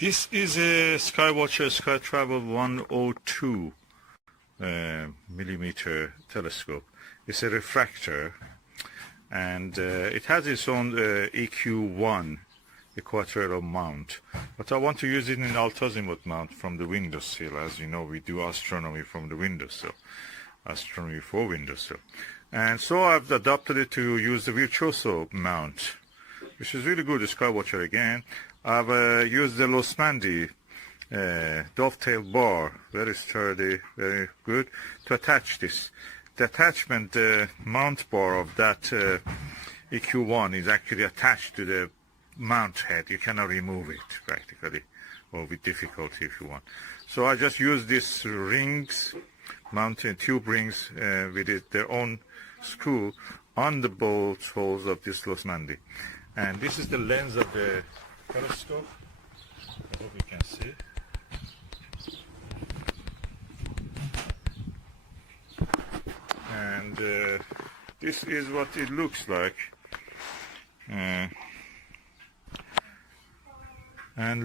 This is a SkyWatcher Startravel 102 millimeter telescope. It's a refractor, and it has its own EQ1 equatorial mount, but I want to use it in altazimuth mount from the windowsill. As you know, we do astronomy from the windowsill, astronomy for windowsill, and so I've adopted it to use the virtuoso mount, which is really good. The SkyWatcher again. I've used the Losmandy dovetail bar, very sturdy, very good, to attach this. The attachment mount bar of that EQ1 is actually attached to the mount head. You cannot remove it practically, or with difficulty if you want. So I just use these rings, mountain tube rings with their own screw on the both holes of this Losmandy. And this is the lens of the telescope. I hope you can see. And this is what it looks like. And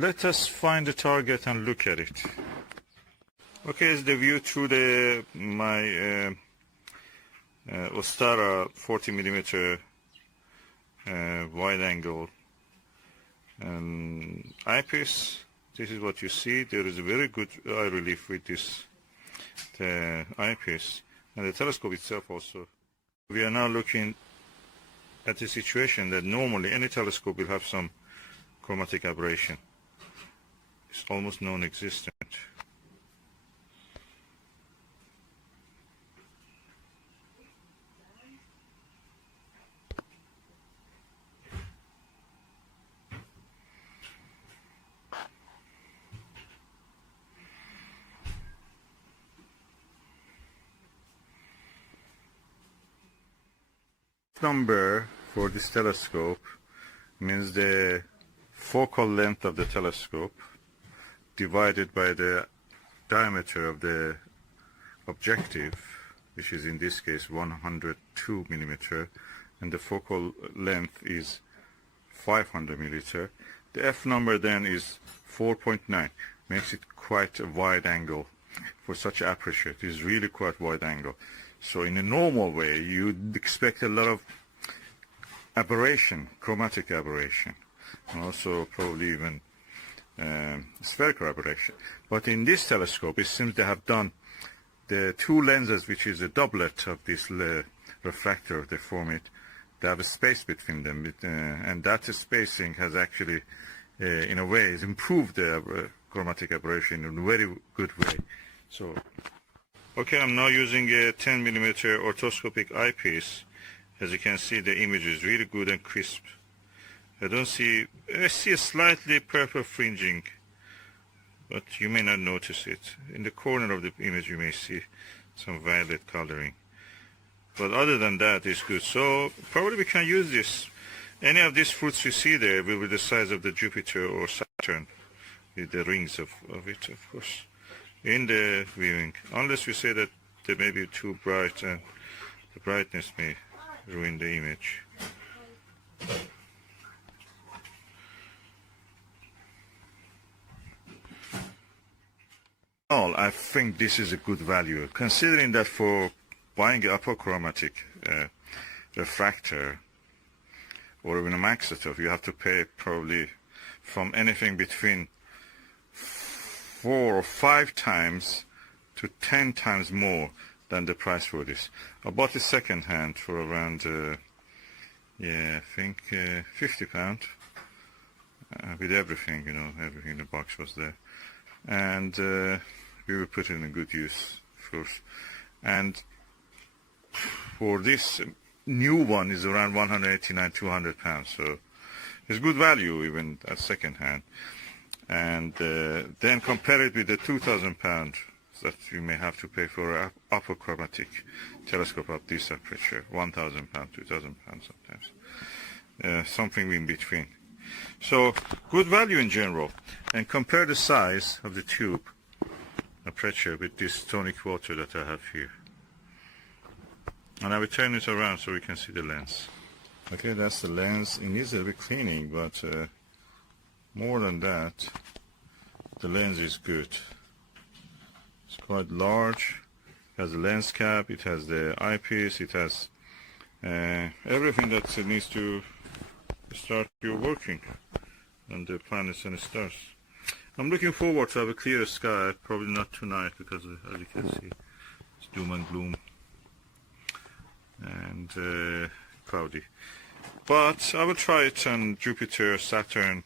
let us find the target and look at it. Okay, it's the view through my Ostara 40 millimeter wide angle eyepiece. This is what you see. There is a very good eye relief with this eyepiece, and the telescope itself also. We are now looking at the situation that normally any telescope will have some chromatic aberration. It's almost non-existent. Number for this telescope means the focal length of the telescope divided by the diameter of the objective, which is in this case 102 millimeter, and the focal length is 500 millimeter. The F number then is 4.9, makes it quite a wide angle for such aperture. It is really quite wide angle. So in a normal way, you'd expect a lot of aberration, chromatic aberration, and also probably even spherical aberration. But in this telescope, it seems they have done the two lenses, which is a doublet of this refractor, they form it. They have a space between them, and that spacing has actually, in a way, has improved the chromatic aberration in a very good way. So. Okay, I'm now using a 10 millimeter orthoscopic eyepiece. As you can see, the image is really good and crisp. I see a slightly purple fringing, but you may not notice it. In the corner of the image, you may see some violet coloring. But other than that, it's good. So probably we can use this. Any of these fruits you see there will be the size of the Jupiter or Saturn, with the rings of it, of course, in the viewing, unless we say that they may be too bright and the brightness may ruin the image. I think this is a good value, considering that for buying an apochromatic refractor or even a maxitoph, you have to pay probably from anything between 4 or 5 times to 10 times more than the price for this. I bought it second hand for around, I think £50 with everything, you know, everything in the box was there, and we will put it in good use, of course. And for this new one is around £189–200, so it's good value even at second hand. And then compare it with the £2,000 that you may have to pay for an apochromatic telescope of this aperture, £1,000, £2,000 sometimes, something in between. So good value in general. And compare the size of the tube aperture with this tonic water that I have here. And I will turn it around so we can see the lens. Okay, that's the lens. It needs a bit cleaning, but more than that, the lens is good. It's quite large. It has a lens cap, it has the eyepiece, it has everything that needs to start your working on the planets and stars. I'm looking forward to have a clear sky, probably not tonight because as you can see it's doom and gloom and cloudy. But I will try it on Jupiter, Saturn.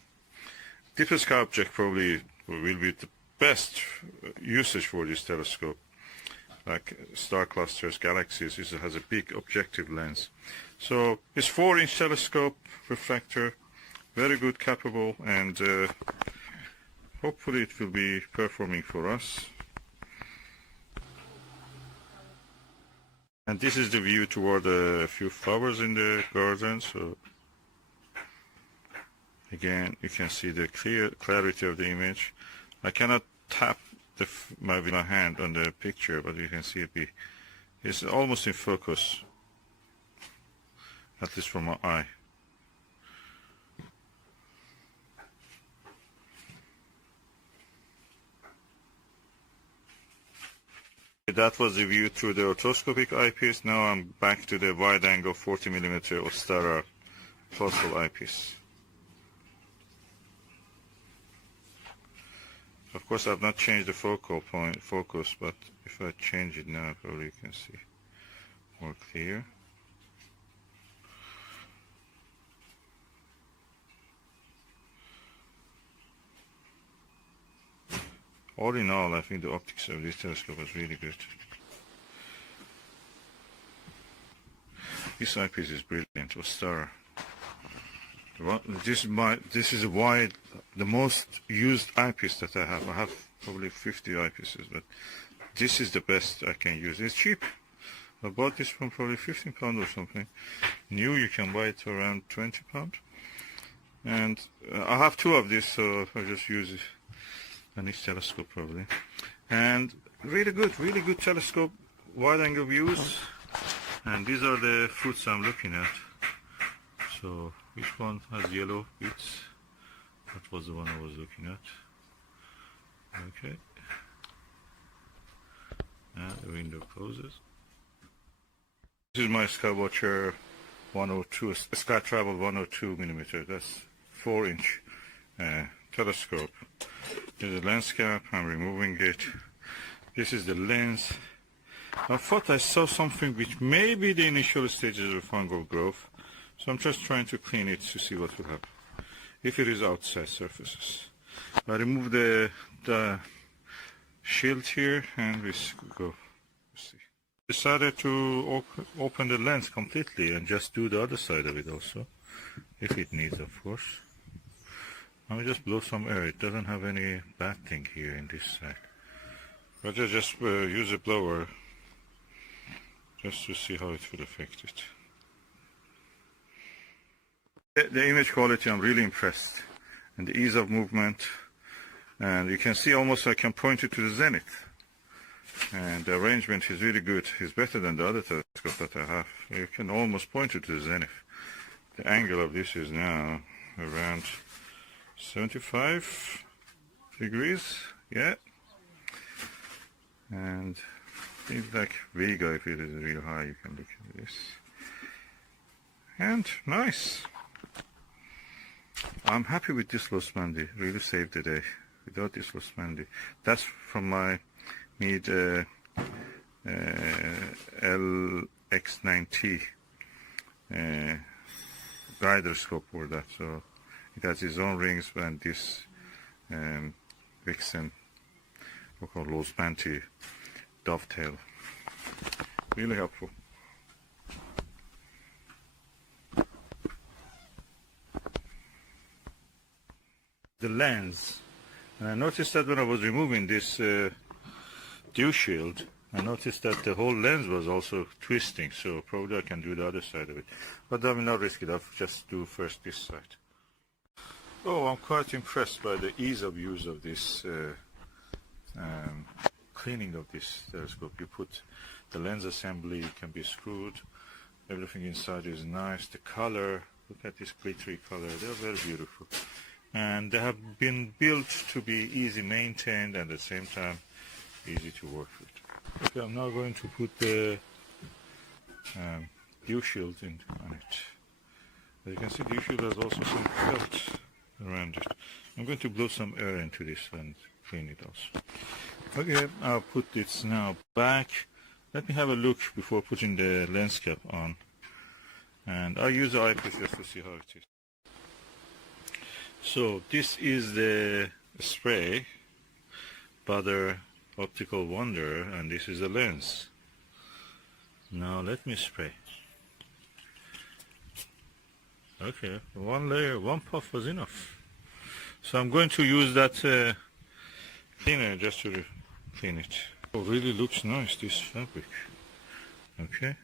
Deep sky object probably will be the best usage for this telescope. Like star clusters, galaxies, it has a big objective lens. So it's 4-inch telescope, refractor, very good, capable, and hopefully it will be performing for us. And this is the view toward a few flowers in the garden. So again, you can see the clarity of the image. I cannot tap my hand on the picture, but you can see it's almost in focus, at least from my eye. That was the view through the orthoscopic eyepiece. Now I'm back to the wide-angle 40mm Ostara Plossl eyepiece. Of course, I've not changed the focus, but if I change it now, probably you can see more clear. All in all, I think the optics of this telescope was really good. This eyepiece is brilliant. Ostara. This is the most used eyepiece that I have. I have probably 50 eyepieces, but this is the best I can use. It's cheap. I bought this from probably £15 or something. New, you can buy it around £20. And I have 2 of these, so I just use it on each telescope probably. And really good telescope, wide-angle views. And these are the fruits I'm looking at. So which one has yellow bits? That was the one I was looking at. Okay. And the window closes. This is my SkyWatcher 102, Startravel 102mm. That's 4-inch telescope. There's a lens cap. I'm removing it. This is the lens. I thought I saw something which may be the initial stages of fungal growth. So I'm just trying to clean it to see what will happen if it is outside surfaces. I remove the shield here and we go. See. Decided to open the lens completely and just do the other side of it also, if it needs, of course. Let me just blow some air. It doesn't have any bad thing here in this side. But I just use a blower just to see how it will affect it. The image quality, I'm really impressed, and the ease of movement, and you can see almost I can point it to the zenith, and the arrangement is really good. It's better than the other telescope that I have. You can almost point it to the zenith. The angle of this is now around 75 degrees, yeah, and it's like Vega. If it is real high, you can look at this, and nice. I'm happy with this Losmandy. Really saved the day. Without this Losmandy, that's from my Meade LX9T guider scope for that. So it has its own rings and this Vixen, we call Losmandy dovetail. Really helpful. The lens, and I noticed that when I was removing this dew shield, I noticed that the whole lens was also twisting, so probably I can do the other side of it, but I will not risk it. I'll just do first this side. Oh, I'm quite impressed by the ease of use of this cleaning of this telescope. You put the lens assembly, it can be screwed, everything inside is nice. The color, look at this glittery color, they're very beautiful. and they have been built to be easy maintained and at the same time easy to work with. Okay, I'm now going to put the dew shield on it. As you can see, the dew shield has also some felt around it. I'm going to blow some air into this and clean it also. Okay, I'll put this now back. Let me have a look before putting the lens cap on. And I'll use the eyepiece just to see how it is. So this is the spray, Butter Optical Wonder, and this is the lens. Now let me spray. Okay, one layer, one puff was enough. So I'm going to use that cleaner just to clean it. Oh, really looks nice, this fabric. Okay.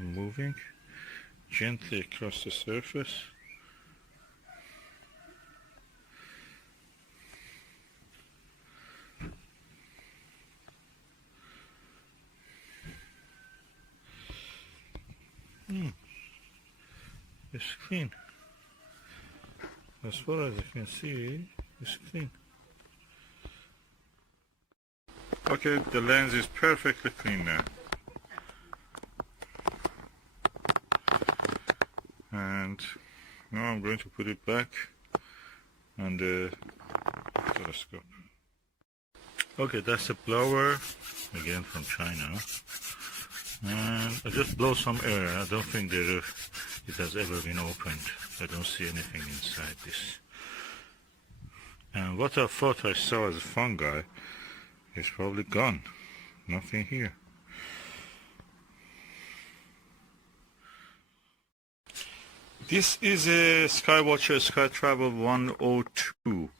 Moving gently across the surface. It's clean. As far as I can see, it's clean. Okay, the lens is perfectly clean now. And now I'm going to put it back on the telescope. Okay, that's a blower, again from China. And I just blow some air. I don't think it has ever been opened. I don't see anything inside this. And what I thought I saw as a fungi is probably gone. Nothing here. This is a SkyWatcher Startravel 102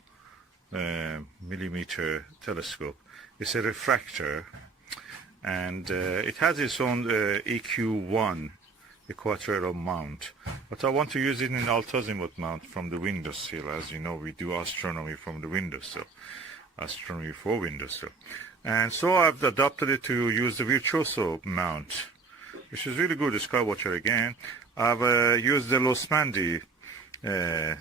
millimeter telescope. It's a refractor, and it has its own EQ1 equatorial mount, but I want to use it in alt-azimuth mount from the windowsill. As you know, we do astronomy from the windowsill, astronomy for windowsill, and so I've adopted it to use the virtuoso mount, which is really good. The SkyWatcher again. I've used the Losmandy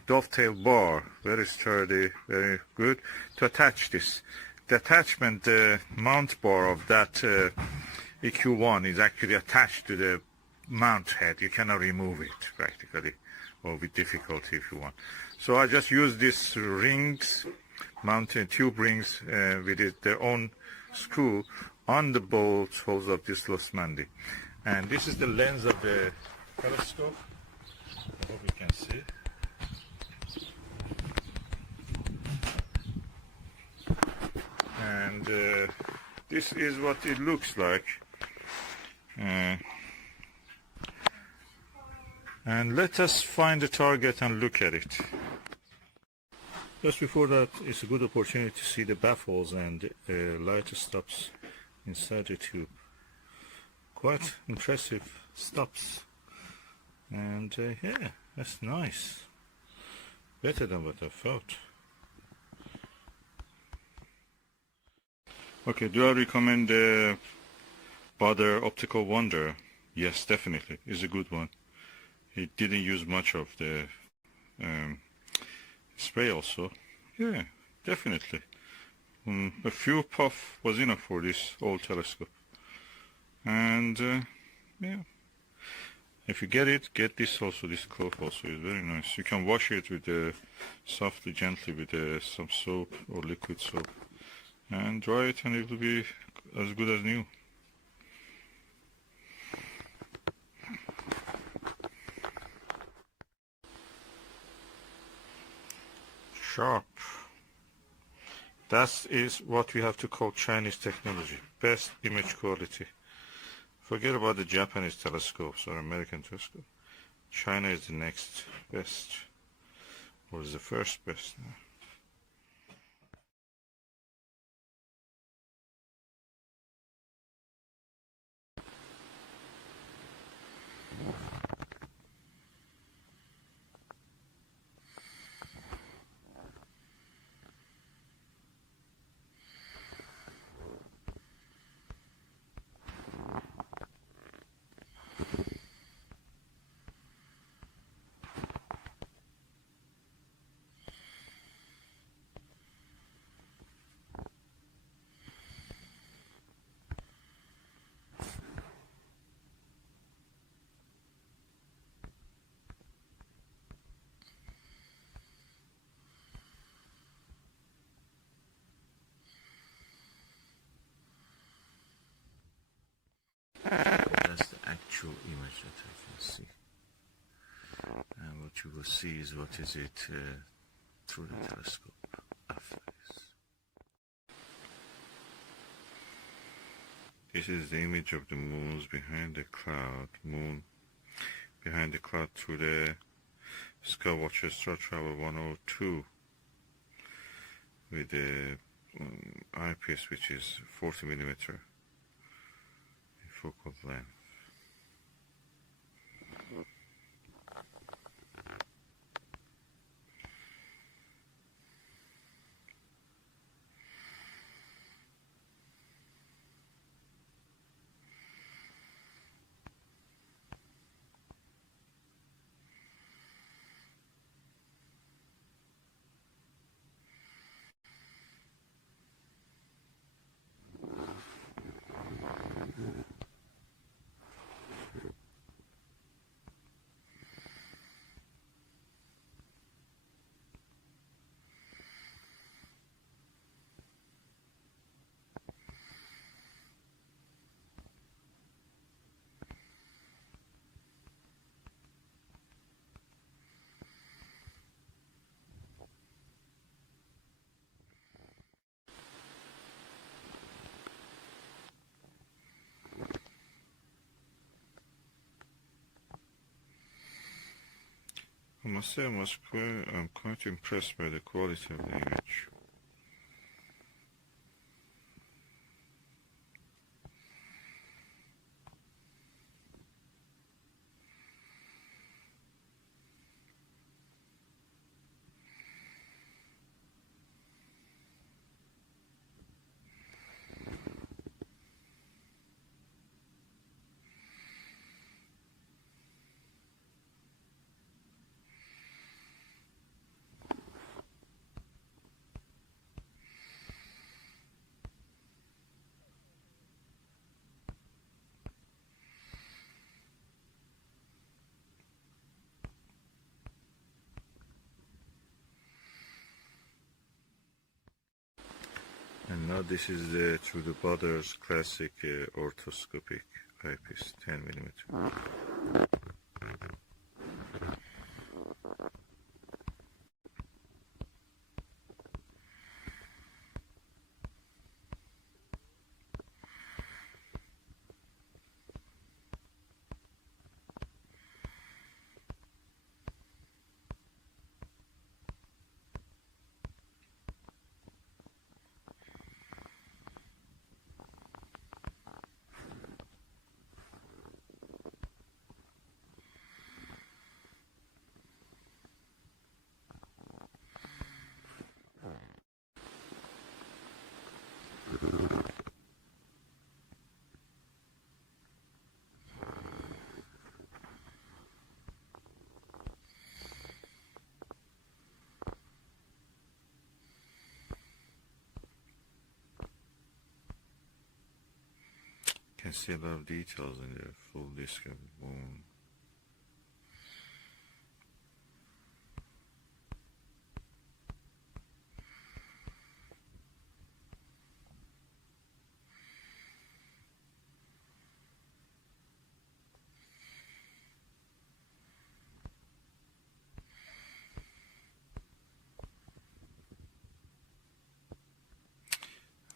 dovetail bar, very sturdy, very good, to attach this. The attachment, the mount bar of that EQ1 is actually attached to the mount head. You cannot remove it practically, or with difficulty if you want. So I just use these rings, mounted tube rings with their own screw on the bolt holes of this Losmandy. And this is the lens of the telescope. I hope you can see. And this is what it looks like. And let us find the target and look at it. Just before that, it's a good opportunity to see the baffles and light stops inside the tube. Quite impressive stops. And yeah, that's nice. Better than what I thought. Okay, do I recommend the Butter Optical Wonder? Yes, definitely. It's a good one. It didn't use much of the spray also. Yeah, definitely. A few puff was enough for this old telescope. And yeah. If you get it, get this also. This cloth also is very nice. You can wash it with softly, gently with some soap or liquid soap, and dry it, and it will be as good as new. Sharp. That is what we have to call Chinese technology. Best image quality. Forget about the Japanese telescopes or American telescope. China is the next best, or is the first best now. That's the actual image that I can see. And what you will see is what is it through the telescope after this. This is the image of the moons behind the cloud, moon behind the cloud through the SkyWatcher Startravel 102 with the eyepiece, which is 40mm focal length. I must say I'm quite impressed by the quality of the image. And now this is through the Botter's classic orthoscopic eyepiece, 10mm. Can see a lot of details in the full disk of the moon.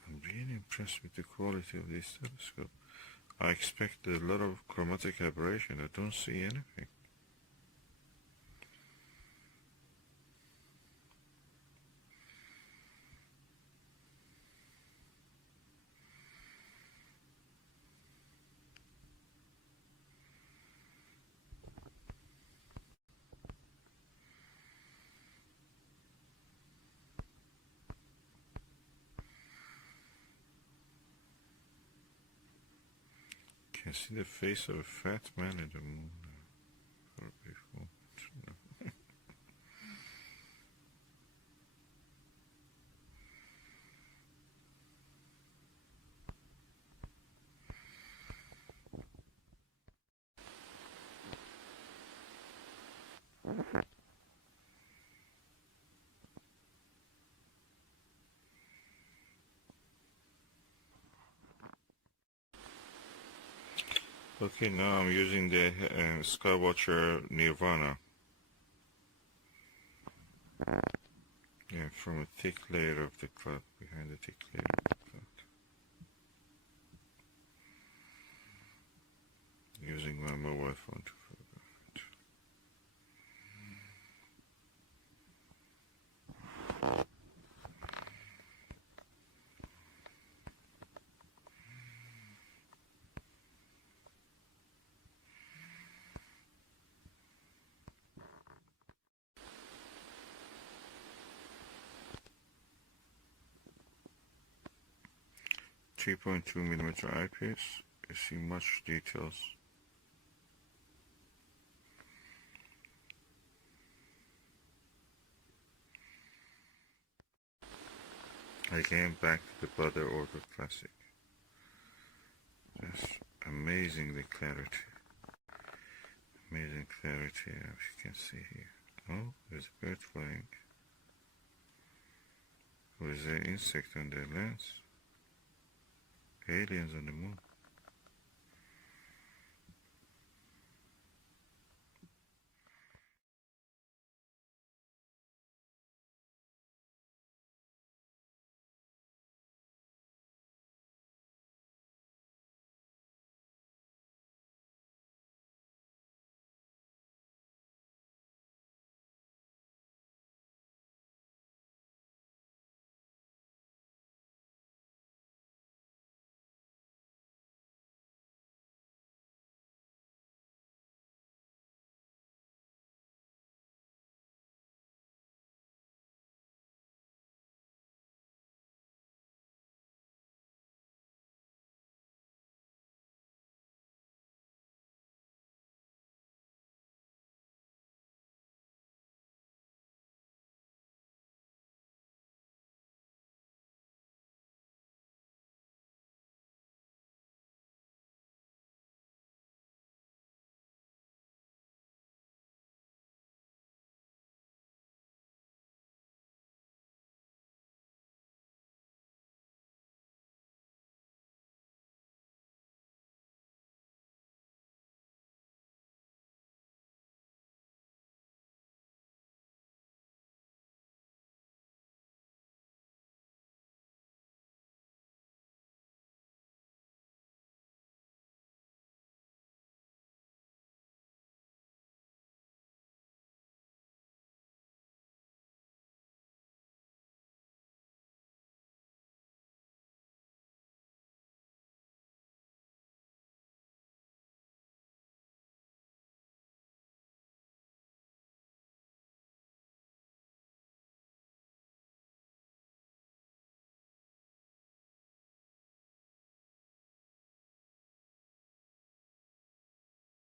I'm really impressed with the quality of this telescope. I expect a lot of chromatic aberration. I don't see anything. Can see the face of a fat man in the moon. Before. Okay, now I'm using the SkyWatcher Nirvana. Yeah, from a thick layer of the cloud, behind the thick layer of the cloud. Using my mobile phone to photograph it. .2mm eyepiece. You see much details. Again, back to the Butter Order Classic. Just amazingly clarity. Amazing clarity, as you can see here. Oh, there's a bird flying. Or is there an insect on their lens? Aliens on the moon.